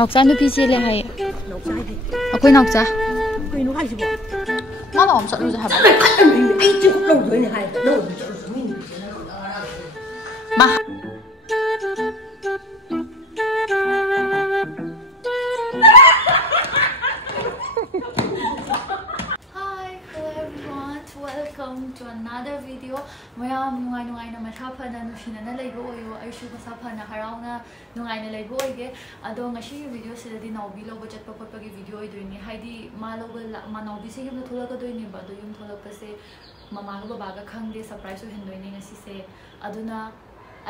Nokcha nupi chelle hai. Akoi nokcha. Koi no hai sibo. Ma ma om sat lu ha. Ai chu lo rồi hai. No. Ma. Welcome to another video. Mayam nungai na mathapana nushina na laibo oyo aishu masapana harauna nungai na laibo oige ado ngashi video sidadi naubi lobo chatpa khotpa gi video oidoini haidi ma lobo ma naubi se yum thola ka doini ba do yum thola pa se mama ga baba ga khangde surprise ohendoini ngasi se aduna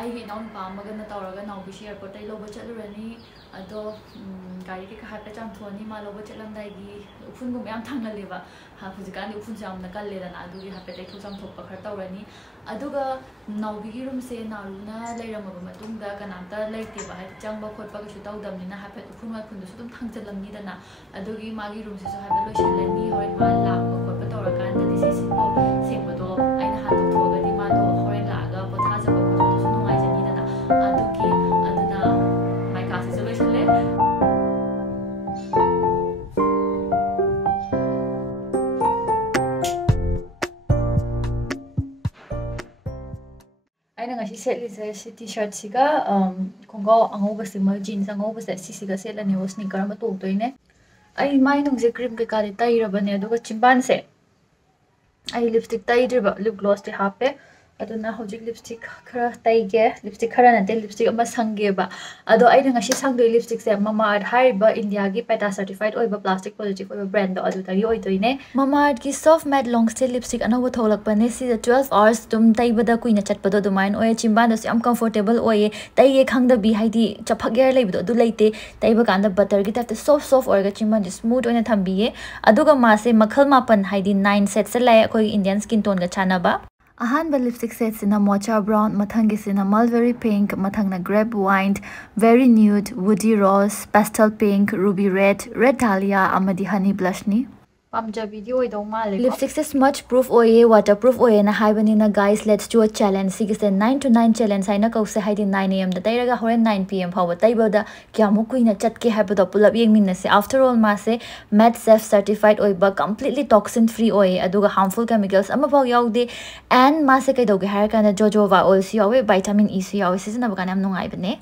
ai gi naun pamaga na tawraga naubi se airport ai lobo chalurani ado gari ke khata cham thoni ma lobo chalamdai gi ufun gum yam thangaleba ha phujikani ufun jam na kalle na adu gi hape tai thosam thokpa khar tawrani aduga naubi gi room se naruna leiramaga matungda kanamta leite ba ha changba khotpa ga shu tawdamni na hape ufun ma khundu sudum thangchalamni dana adugi magi room se so hape loishalani hore ma lakpa khotpa tawrakan da disi sipo sengbodo aina ha to thoga di ma do hore la ga potha jaba khotpa so nungai jani dana adugi aduna my class is loishale set is a t-shirt siga kongo angoba sima jeans angoba se sisiga set la new sneaker ma to toine ai mai nung je cream ke kare tai rabane aduga chimban se ai lipstick tai driba lip gloss te hape aduna hojik lipstick khara tai ge lipstick khara na te lipstick ama sange ba ado ai nga shi sang do lipstick se mama art haiba india gi peta certified oiba plastic positive oiba brand do adu tagi oitoine mama art gi soft matte long stay lipstick anoba tholak pane si 12 hours tum tai bada kuina chat pado do mine oye chimban do am comfortable oye tai ge khangda bi haidi chaphak ger leibido adu leite tai ba kanda butter gi tafte soft orga chimban smooth oina thambiye aduga ma se makhal mapan haidi 9 sets se lai akoi indian skin tone ga chana ba ahanba lipstick sets in a mocha brown mathangi in a mulberry pink mathangna grape wine very nude woody rose pastel pink ruby red dahlia amadi honey blush ni pamja video oido male lipstick is smudge proof oye waterproof oye na haibani na guys let's do a challenge sig is 9 to 9 challenge haina kause haidi 9 am da tairaga hore 9 pm phawa taiboda kyamu kuina chatke haibado pulap yengminna se after all ma se matte safe certified oiba completely toxin free oye aduga harmful chemicals ama phaw yaude and ma se kaidoge hairkana jojoba oil si yawe vitamin e si yawe sisna ba kanam nungai bane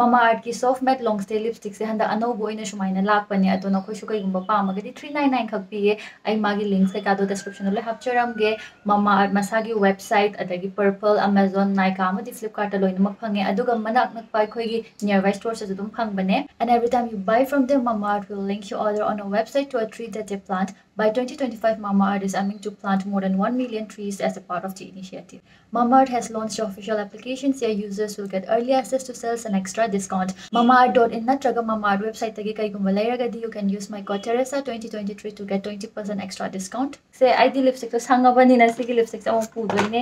Mama Art ki soft matte long stay lipstick se handa anobo ina shumaina lakpani adona khoi shu kai gumba pamagadi 399 khak piye ai magi links ka do description le hapcharam ge Mama Art masagi website adagi Purple Amazon Nykaa amadi Flipkart loina mak phange aduga manak nak pai khoi gi nearby stores se dum phang bane and every time you buy from them Mama Art will link your order on a website to a tree that they plant. By 2025 Mama Art is aiming to plant more than 1 million trees as a part of the initiative. Mama Art has launched official applications where users will get early access to sales and extra discount. mamaart.in natraga Mama Art website tagi kai gumba lairagadi you can use my code Teresa 2023 to get 20% extra discount. Say ID lipstick to sangabani na sigi lipstick sa pu doine.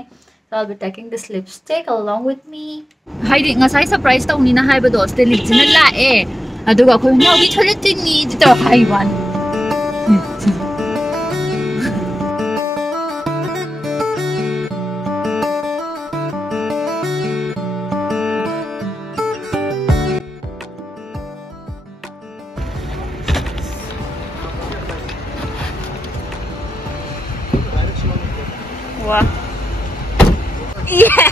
So I'll be taking this lipstick along with me. Haidi ngasai surprise ta unina haibado ste lipsina la aduga khoi nawi tholeting ni to haiwan. Wow. Yeah.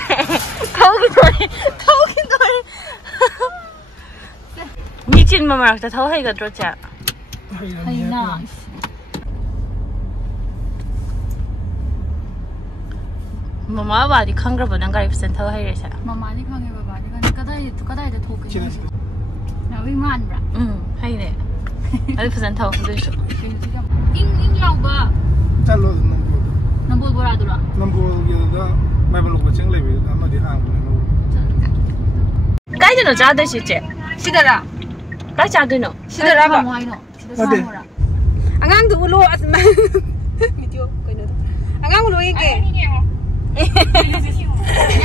Talking. Michin mama rakta thau hai ga trocha. Hai na. Mama ba di khangra ba nang gari percent thau hai resa. Mama ni khange ba ni kadai da thok. Na wi man bra. Hai ne. Ai percent thau du shu. Ing law ba. Chalo Nambol boradura. Nambol da mai ban lokacin lebe amma di hang no. Kai da no ja da shi che. Sidara. Kai cha da no. Sidara ba. Ade. Angang du lo asma. Video kai no. Angang lo yenge.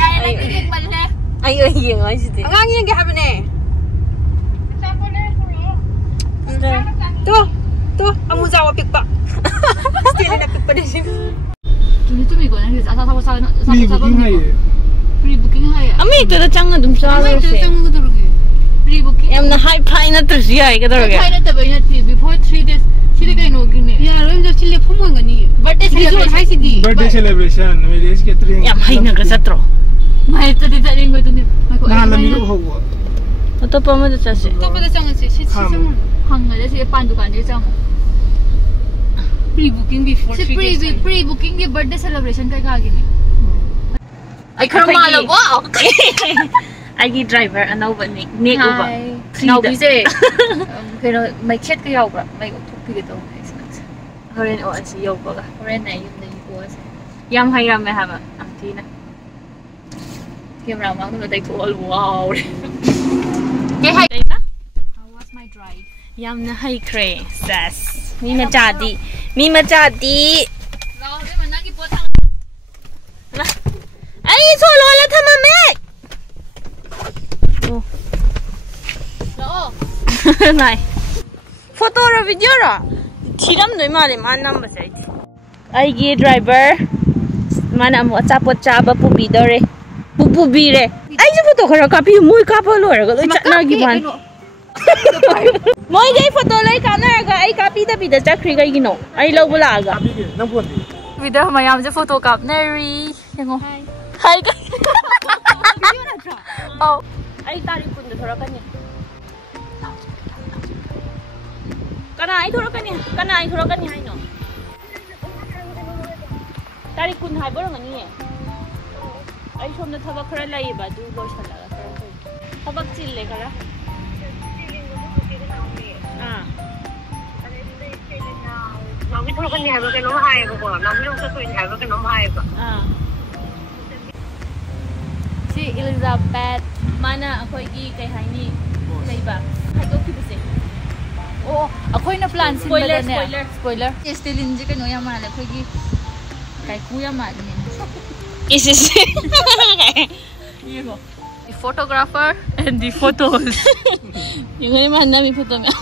Ya ya lai tigin mal le. Ai oi yeng ai sidi. Angang yenge habne. Tu amu jawa pikpa. Still na pikpa de. Tumi ko nang sa Pre-booking hai. Pre-booking hai. Ami to da chang dum sa Ami to chang ko Pre-booking. I'm not high pine at the sea. I get it. Before 3 days. She didn't know. Yeah, I'm just chilling for money. But this is high city. Birthday celebration. Maybe it's getting. Yeah, high na kasatro. My study that in go to him. What the problem is that? Top of the song is pre-booking before. Pre-booking the birthday celebration. I can't I get driver and over Nick over. Now we say, my kid go over. My thokkhige to. Horen or as yoga. Horen na yun na yung was. Yam hayam may have Antina. Yung ramang nung natay to all wow. Hey hi. How was my drive? Yam na hay cray says. Mima jadi. Ay solo wala tama me. Oh. No. Nai. Photo or video ra. Chiram doi male man number sai. Ai gi driver. Mana mo chapot chaba pubi dore. Pubi re. Ai ju photo khara kapi moi kapa lo ra ga loi chatna gi ban. Moi dei photo loi kana ga ai kapi da bi da chakri ga gi no. Ai lo bula ga. Nang pon di. Video mayam je photo kap nari. Yango. Hi ga. Oh. Ai tari pun da thora kanya. Kana ai thora kanya hai no. Tari kun hai bor ngani e. Ai som na thaba khara lai ba du lo sala ga khara koi. Thaba chil le kara. Nong thora kanya hai ba ke no hai ba ko. Nong lo ka koi hai ba ke no hai ba. Si Elizabeth mana akoi gi kai hai ni kai ba. Hai ko ki bise. Oh, ako'y na plan Spoiler. Still in je kano yaman ako'y gi kay kuya man ni. Is this The photographer and the photos. Yung ngay man namin photo nga.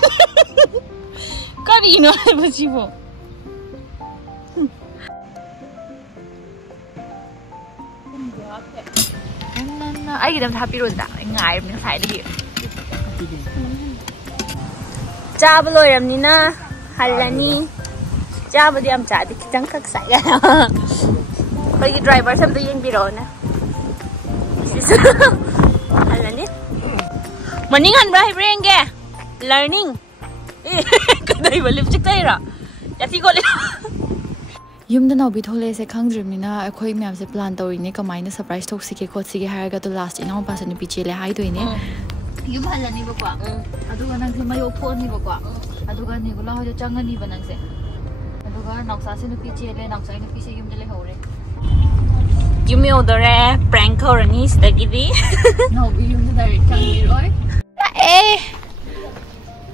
Kanino ba sibo? Ay gidam happy road da. Ngai mình phải đi. Chaba loiram ni na halani. Chaba di am cha di kitang kak sai ga. Koi driver sam to yeng biro na. Halani. Morning han brai brenge. Learning. Kadai ba lipstick tai ra. Yati ko le. Yumda na bithole se khangdrim na akhoi myam se plan tori ne kamaina surprise thok sike khot sike haraga to last ina pa sa nupi chele hai doi ne yum halani ba kwa aduga nang se mayo phone ni ba kwa aduga ni gula hoja changani ba nang se aduga naksa se nupi chele naksa nupi se yum dele hore yum yo dore prank horani stagidi no yum da changi roi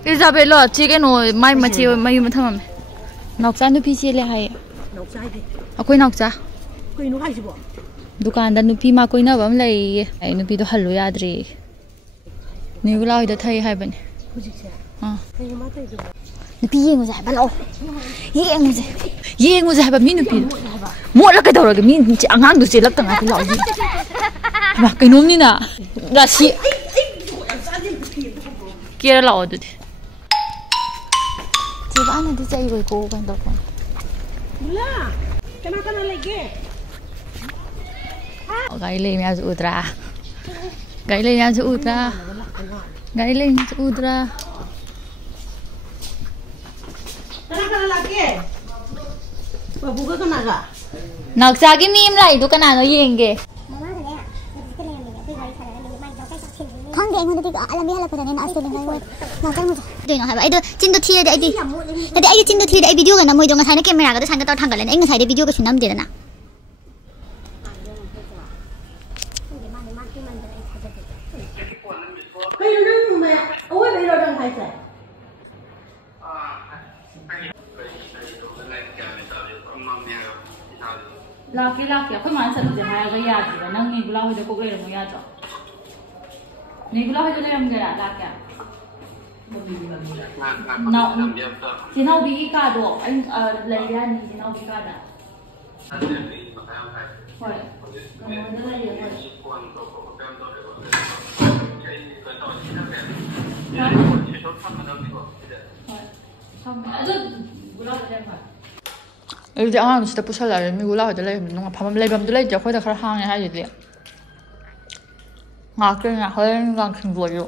Isabella chicken no mai machi mai yum thamam naksa nupi chele hai akhoi naksa koi nu hai sibo dukan da nupi ma koi na bam lai ai nupi do halu yadri ni gula da thai hai ban hujik se ma thai do nupi yengu ja ba lo yengu ja ba mi nupi mo la ka dawra ga mi angang du che lak ta nga ku lo ji ba kai nom ni na ga si kira la odu ji ba na di chai goi ko kan do ko Mula, kena lagi. Gái lên nhà dự ra. Gái lên nhà dự ra. Gái lên dự ra. Kena lagi. Babu ka kena ga? Naksa cái meme lại tu kana nó yenge. Không để người ta alam biar lepas ni nak asal dengan awak. Nak jangan. Dia nak apa? Itu cinta tiada dia ini. Tadi aja cinta tiada video kan? Namun jangan sana kamera kan? Sana tahu tanggalan. Enggak saya video ke sunam dia na. Kau nak mana? Awak beri orang hai saya. Laki. Aku mana satu jahaya gaya tu. Nang ni gula hujan kau gaya mu ya tu. Ni gula hujan le am gaya laki. Chị nào bị cái cả đồ anh lấy ra thì chị nào bị cả đã. Phải. Nó là gì vậy? ꯑꯩꯗꯤ ꯑꯉꯥꯡꯗꯣ ꯁꯤꯗ ꯄꯨꯁꯜꯂꯛꯑꯦ ꯃꯤꯒꯨꯂꯥ ꯍꯣꯏꯗ ꯂꯩꯕꯅꯤ ꯐꯝꯐꯝ ꯂꯩꯐꯝꯗꯨ ꯂꯩꯇꯦ ꯑꯩꯈꯣꯏꯗ ꯈꯔ ꯍꯥꯡꯉꯦ ꯍꯥꯏꯗꯨꯗꯤ ꯉꯥꯛꯇꯣꯏꯅꯦ ꯍꯣꯔꯦꯟ ꯅꯨꯡꯗꯥꯡ ꯈꯤꯡꯕꯣꯏꯁꯨ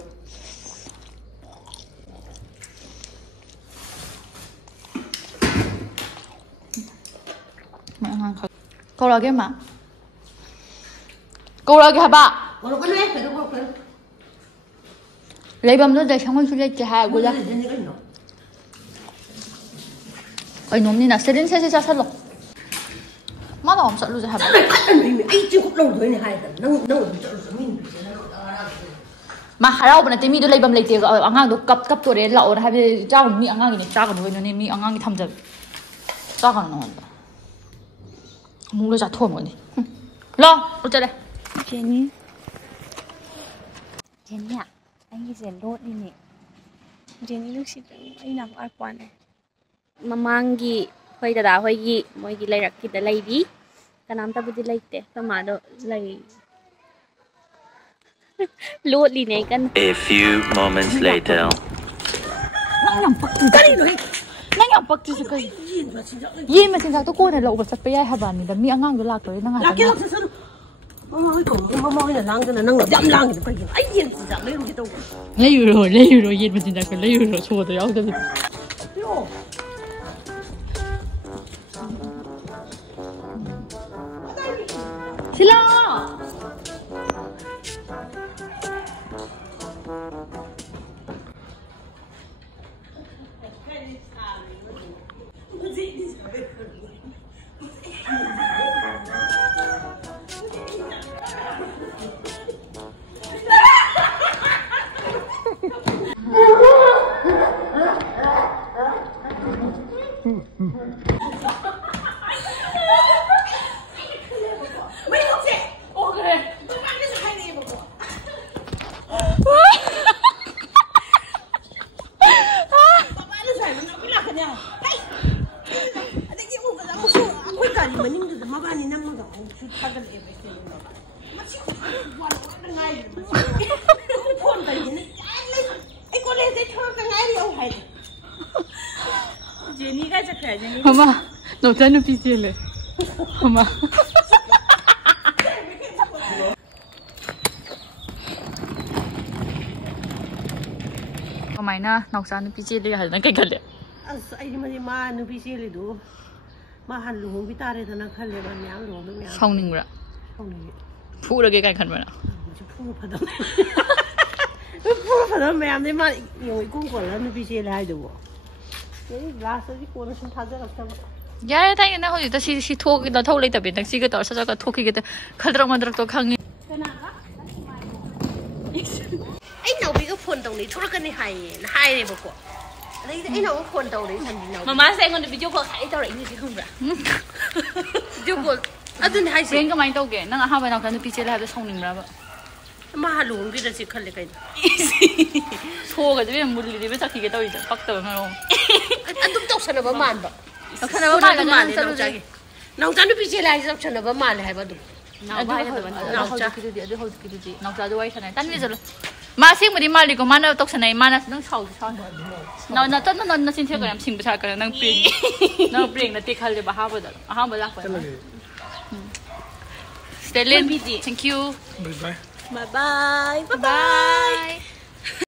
ꯀꯧꯔꯛꯑꯒꯦ ꯃꯥ ꯀꯧꯔꯛꯑꯒꯦ ꯍꯥꯏꯕ ꯂꯩꯐꯝꯗꯨꯗ ꯁꯪꯒꯣꯏꯁꯨ ꯂꯩꯇꯦ ꯍꯥꯏ ꯒꯨꯂꯥ ꯀꯩꯅꯣꯝꯅꯤꯅ ꯁꯦꯗꯤꯟ ꯁꯦꯠꯁꯦ ꯆꯥꯁꯜꯂꯣ ꯃꯥꯅ ꯑꯃꯨꯛ ꯆꯠꯂꯨꯁꯦ ꯍꯥꯏꯕ ꯑꯩ ꯆꯦꯡꯀꯨꯞ ꯂꯧꯗꯣꯏꯅꯦ ꯍꯥꯏꯗꯅ ꯅꯪ ꯃꯥ ꯍꯔꯥꯎꯕ ꯅꯠꯇꯦ ꯃꯤꯗꯣ ꯂꯩꯐꯝ ꯂꯩꯇꯦ ꯑꯉꯥꯡꯗꯣ ꯀꯞꯇꯣꯔꯦ ꯂꯥꯛꯑꯣꯅ ꯍꯥꯏꯕꯗꯤ ꯆꯥꯒꯅꯨ ꯃꯤ ꯑꯉꯥꯡꯒꯤꯅꯦ ꯆꯥꯒꯅꯨ ꯀꯩꯅꯣꯅꯦ ꯃꯤ ꯑꯉꯥꯡꯒꯤ ꯊꯝꯖꯕ ꯆꯥꯒꯅꯨ ꯅꯉꯣꯟꯗ ꯑꯃꯨꯛ ꯂꯣꯏ ꯆꯥꯊꯣꯛꯑꯝꯒꯅꯤ ꯂꯣ ꯎꯠꯆꯔꯦ ꯖꯦꯅꯤꯌꯥ ꯑꯩꯒꯤꯁꯦ ꯂꯣꯠꯂꯤꯅꯦ ꯖꯦꯅꯤ ꯅꯨꯡꯁꯤꯗ꯭ꯔꯅꯤ ꯑꯩꯅ ꯑꯔꯄꯥꯅꯦ ꯃꯃꯥꯡꯒꯤ ꯑꯩꯈꯣꯏ ꯗꯗꯥ ꯍꯣꯏꯒꯤ ꯃꯣꯏꯒꯤ ꯂꯩꯔꯛꯀꯤꯗ ꯂꯩꯔꯤ ꯀꯅꯥꯝꯇꯕꯨꯗꯤ ꯂꯩꯇꯦ ꯃꯥꯗꯣ ꯂꯩ ꯂꯣꯠꯂꯤꯅꯦ ꯀꯟꯅ A few moments later ꯅꯪ ꯌꯥꯝ ꯄꯛꯇ꯭ꯔꯤꯁꯦ ꯀꯩ ꯌꯦꯟ ꯃꯆꯤꯟꯖꯥꯛꯇꯣ ꯀꯣꯟꯅ ꯂꯧꯕ ꯆꯠꯄ ꯌꯥꯏ ꯍꯥꯏꯕꯅꯤꯗ ꯃꯤ ꯑꯉꯥꯡꯗꯣ ꯂꯥꯛꯇꯣꯔꯦ ꯅꯪ ꯃꯃꯥ ꯍꯣꯏꯅ ꯂꯥꯡꯗꯅ ꯅꯪꯅ ꯌꯥꯝ ꯂꯥꯡꯉꯤꯗꯣ ꯀꯩꯒꯤꯅꯣ ꯑꯩ ꯌꯦꯟ ꯃꯆꯤꯟꯖꯥꯛ ꯂꯩꯔꯨꯒꯦ ꯇꯧꯕ ꯂꯩꯔꯨꯔꯣ ꯌꯦꯟ ꯃꯆꯤꯟꯖꯥꯛꯇꯣ ꯂꯩꯔꯨꯔꯣ ꯁꯣꯗꯣ ꯌꯥꯎꯗꯕꯤꯗ Sheela Mama, Enoupa NUPI Chelle. Mama. Kamaina Enoupa NUPI Chelle halna kai khalle. ꯑꯁ ꯑꯩꯗꯤ ꯃꯗꯤ ꯃꯥ ꯅꯨꯄꯤ ꯆꯦꯜꯂꯤꯗꯨ ꯃꯥ ꯍꯟ ꯂꯨꯍꯣꯡꯕꯤ ꯇꯥꯔꯦꯗꯅ ꯈꯜꯂꯦꯕ ꯃꯌꯥꯝ ꯂꯨꯍꯣꯡꯕ ꯃꯌꯥꯝ ꯁꯥꯎꯅꯤꯡꯕ꯭ꯔꯥ ꯁꯥꯎꯅꯤꯡꯉꯦ ꯐꯨꯔꯒꯦ ꯀꯥꯏ ꯈꯟꯕ꯭ꯔꯥ ꯐꯨꯔ ꯐꯗꯕ ꯃꯌꯥꯝꯗꯤ ꯃꯥ ꯌꯦꯡꯉꯣ ꯏꯀꯣꯡ ꯀꯣꯜꯂ ꯅꯨꯄꯤ ꯆꯦꯜꯂꯦ ꯍꯥꯏꯗꯨꯕꯨ ꯂꯥꯁꯇꯗꯤ ꯀꯣꯟꯅ ꯁꯨꯝ ꯊꯥꯖꯔꯛꯇꯕ ꯌꯥꯔꯦ ꯇꯥꯏꯅ ꯅꯪ ꯍꯧꯖꯤꯛꯇ ꯁꯤ ꯊꯣꯛꯒꯦ ꯅꯊꯧ ꯂꯩꯇꯕꯤ ꯅꯪ ꯁꯤꯒ ꯇꯧꯔ ꯁꯠ ꯊꯣꯛꯈꯤꯒꯦ ꯈꯗ꯭ꯔꯛ ꯃꯗ꯭ꯔꯛꯇꯣ ꯈꯪꯉꯤ ꯑꯩ ꯅꯥꯎꯕꯤꯒ ꯐꯣꯟ ꯇꯧꯅꯩ ꯊꯣꯔꯛꯀꯅꯤ ꯍꯥꯏꯌꯦꯅ ꯍꯥꯏꯔꯦꯕꯀꯣ ꯑꯗꯩꯗꯤ ꯑꯩꯅ ꯑꯃꯨꯛ ꯐꯣꯟ ꯇꯧꯔꯦ ꯃꯃꯥꯁꯦ ꯑꯩꯉꯣꯟꯗ ꯚꯤꯗꯤꯑꯣ ꯀꯣꯜ ꯈꯥꯏ ꯇꯧꯔꯛꯏꯅꯦ ꯁꯤ ꯈꯪꯕ꯭ꯔꯥ ꯚꯤꯗꯤꯑꯣ ꯀꯣꯜ ꯑꯗꯨꯅꯤ ꯍꯥꯏꯁꯦ ꯍꯌꯦꯡ ꯀꯃꯥꯏꯅ ꯇꯧꯒꯦ ꯅꯪ ꯑꯍꯥꯟꯕ Enoupa NUPI Chelle ꯍꯥꯏꯕꯗꯣ ꯁꯥꯎꯅꯤꯡꯕ꯭ꯔꯥꯕ ꯃꯥ ꯂꯨꯍꯣꯡꯕꯤꯔꯁꯤ ꯈꯜꯂꯦ ꯀꯩꯅꯣ ꯁꯣꯒꯗꯤ ꯃꯨꯜꯂꯤꯗꯤꯕ ꯆꯠꯈꯤꯒꯦ ꯇꯧꯔꯤꯗ ꯄꯛꯇꯕ ꯃꯔꯣꯡ ꯑꯗꯨꯝ ꯇꯧꯁꯟꯅꯕ ꯃꯥꯟꯕ ꯇꯧꯁꯟꯅꯕ ꯃꯥꯜꯂꯦ ꯅꯥꯎꯆꯥꯒꯤ Enoupa NUPI Chelle ꯍꯥꯏꯁꯦ ꯇꯧꯁꯟꯅꯕ ꯃꯥꯜꯂꯦ ꯍꯥꯏꯕ ꯑꯗꯨꯝ ꯍꯧꯖꯤꯛꯀꯤꯗꯨꯗꯤ ꯅꯥꯎꯆꯥꯗꯨ ꯋꯥꯔꯤ ꯁꯥꯟꯅꯩ ꯇꯥꯟꯕꯤꯖꯜꯂꯣ ꯃꯥ ꯑꯁꯦꯡꯕꯗꯤ ꯃꯥꯜꯂꯤꯀꯣ ꯃꯥꯅ ꯇꯧꯁꯟꯅꯩ ꯃꯥꯅ ꯅꯪ ꯁꯥꯎꯁꯨ ꯅꯇꯟꯅ ꯅꯆꯤꯟ ꯊꯤꯔꯒ ꯌꯥꯝ ꯁꯤꯡꯕ ꯁꯥꯔꯛꯀꯅꯤ ꯅꯪ ꯄ꯭ꯔꯦꯡ ꯅꯠꯇꯦ ꯈꯜꯂꯦꯕ ꯑꯍꯥꯟꯕ ꯂꯥꯛꯄꯗ Sterling, thank you. Bye bye. Bye bye. Bye bye.